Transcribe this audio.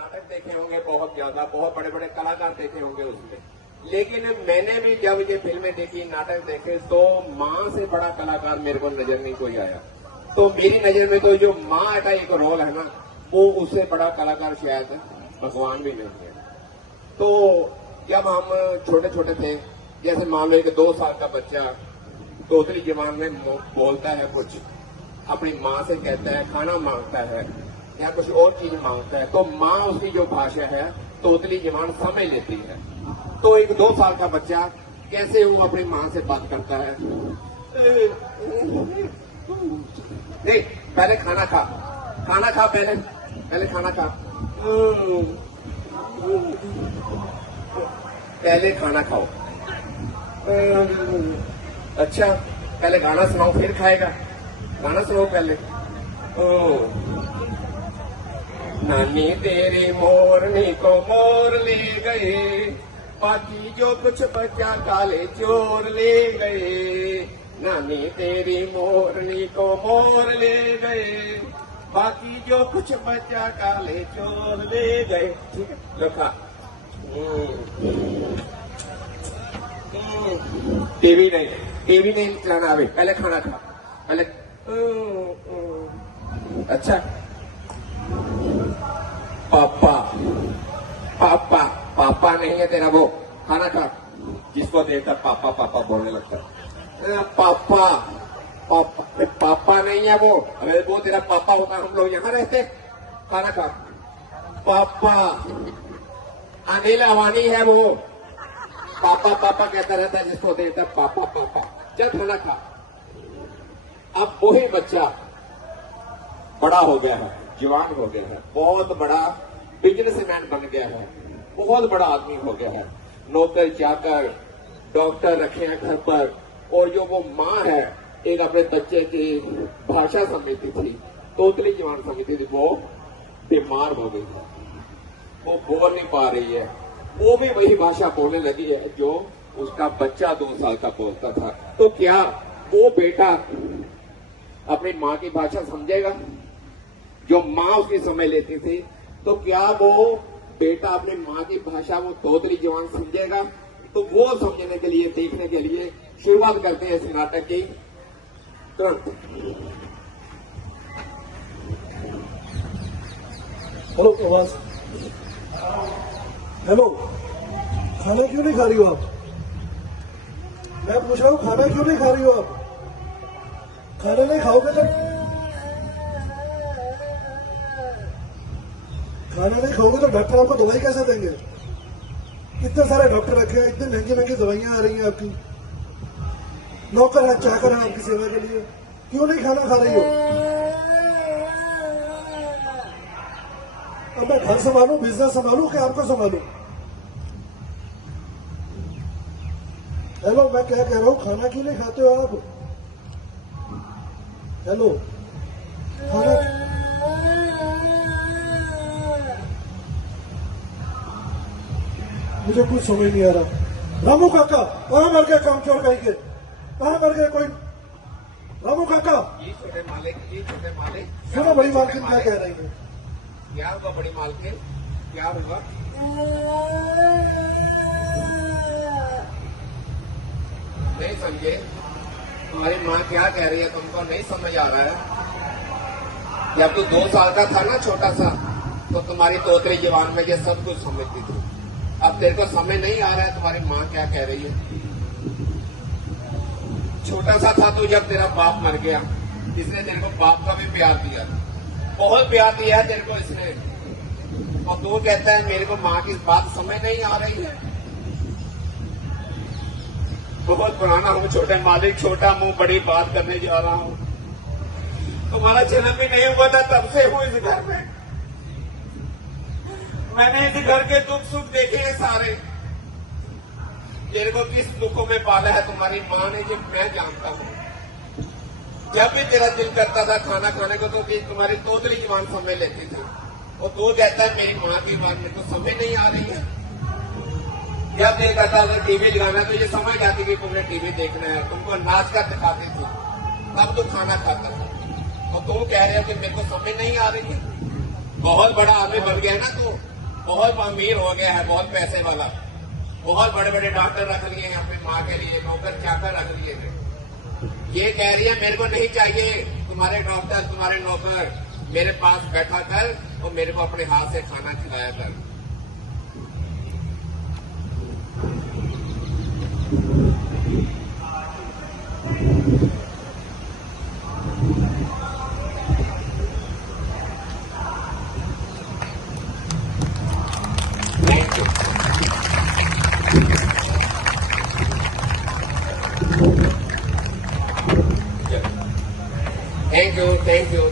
नाटक देखे होंगे बहुत ज्यादा, बहुत बड़े बड़े कलाकार देखे होंगे उसमें, लेकिन मैंने भी जब ये फिल्में देखी, नाटक देखे, तो माँ से बड़ा कलाकार मेरे को नजर नहीं कोई आया। तो मेरी नजर में तो जो माँ का एक रोल है ना, वो उससे बड़ा कलाकार शायद भगवान भी नहीं है। तो जब हम छोटे छोटे थे, जैसे मान लो कि 2 साल का बच्चा तोतली जबान में बोलता है, कुछ अपनी माँ से कहता है, खाना मांगता है या कुछ और चीज मांगता है, तो माँ उसकी जो भाषा है तोतली जबान समझ लेती है। तो एक 2 साल का बच्चा कैसे वो अपनी माँ से बात करता है, नहीं पहले खाना खा, खाना खा, पहले खाना खा, पहले खाना खाओ, अच्छा पहले गाना सुनाओ फिर खाएगा, गाना सुनाओ पहले। नानी तेरी मोरनी को मोर ले गए, बाकी जो कुछ बचा काले चोर ले गए। नानी तेरी मोरनी को मोर ले गए, बाकी जो कुछ बचा काले चोर ले गए। ठीक है, लो खा। टीवी नहीं चलाना, अभी पहले खाना खा, पहले। अच्छा पापा पापा पापा नहीं है तेरा, वो खाना खा, जिसको देखकर पापा पापा बोलने लगता है। पापा पापा पापा नहीं है वो, अरे वो तेरा पापा होता, हम लोग यहाँ रहते। खाना खा। पापा अनिल अवानी है वो, पापा पापा कहता रहता है, जिसको देखता पापा पापा। चल खाना खा। अब वही बच्चा बड़ा हो गया है, जवान हो गया है, बहुत बड़ा बिजनेसमैन बन गया है, बहुत बड़ा आदमी हो गया है, नौकर चाकर डॉक्टर रखे हैं घर पर। और जो वो माँ है, एक अपने बच्चे की भाषा समिति थी, तोतली जवान समिति थी, वो बीमार हो गई है, वो बोल नहीं पा रही है, वो भी वही भाषा बोलने लगी है जो उसका बच्चा 2 साल का बोलता था। तो क्या वो बेटा अपनी माँ की भाषा समझेगा जो माँ उसकी समझ लेती थी? तो क्या वो बेटा अपनी माँ की भाषा वो तोतली जवान समझेगा? तो वो समझने के लिए, देखने के लिए शुरुआत करते हैं इस नाटक की तुरंत। हेलो आवाज, हेलो, खाना क्यों नहीं खा रही हो आप? मैं पूछ रहा हूँ, खाना क्यों नहीं खा रही हो आप? खाना नहीं खाओगे तो डॉक्टर आपको दवाई कैसे देंगे? इतने सारे डॉक्टर रखे हैं, इतनी महंगी महंगी दवाइयां आ रही हैं आपकी, नौकर है चाकर है आपकी सेवा के लिए, क्यों नहीं खाना खा रही हो? अब मैं घर संभालू, बिजनेस संभालू कि आपको संभालू? हेलो, मैं क्या कह रहा हूँ, खाना क्यों नहीं खाते हो आप? हेलो, खाना मुझे कुछ समझ नहीं आ रहा। रामू काका कहाँ मर गए? काम चोर कहीं के कहाँ मर गए? कोई रामू काका, ये छोटे मालिक सुनो बड़ी मालकिन क्या कह रही है? क्या होगा बड़ी मालकिन, क्या होगा? नहीं समझे? तुम्हारी माँ क्या कह रही है, तुमको नहीं समझ आ रहा है? जब तू 2 साल का था ना, छोटा सा, तो तुम्हारी तोतली जवान में ये सब कुछ समझती थी। अब तेरे को समझ नहीं आ रहा है तुम्हारी माँ क्या कह रही है? छोटा सा था तो जब तेरा बाप मर गया, इसने तेरे को बाप का भी प्यार दिया, बहुत प्यार दिया है तेरे को इसने, और तू कहता है मेरे को माँ की बात समझ नहीं आ रही है। बहुत पुराना हूँ छोटे मालिक, छोटा मुंह बड़ी बात करने जा रहा हूँ। तुम्हारा जन्म भी नहीं हुआ था तब से हूँ इस घर में। मैंने इस घर के दुख सुख देखे हैं सारे। तेरे को किस दुखों में पाला है तुम्हारी माँ ने, जो मैं जानता हूँ। जब भी तेरा दिल करता था खाना खाने को, तो तुम्हारी तोतली जवान समझ लेती थी, और तू कहता है मेरी माँ की बात मेरे को समझ नहीं आ रही है। जब दिल करता था टीवी लगाना, तो ये समझ जाती कि तुमने टीवी देखना है, तुमको नाच कर दिखाती थी, तब तो खाना खाता था। और तुम कह रहे हो कि मेरे को समझ नहीं आ रही है। बहुत बड़ा आदमी बन गया है ना तू, बहुत अमीर हो गया है, बहुत पैसे वाला, बहुत बड़े बड़े डॉक्टर रख लिए हैं अपनी माँ के लिए, नौकर चाकर रख लिए हैं। ये कह रही है मेरे को नहीं चाहिए तुम्हारे डॉक्टर, तुम्हारे नौकर, मेरे पास बैठा कर और मेरे को अपने हाथ से खाना खिलाया कर। Thank you. Thank you, thank you.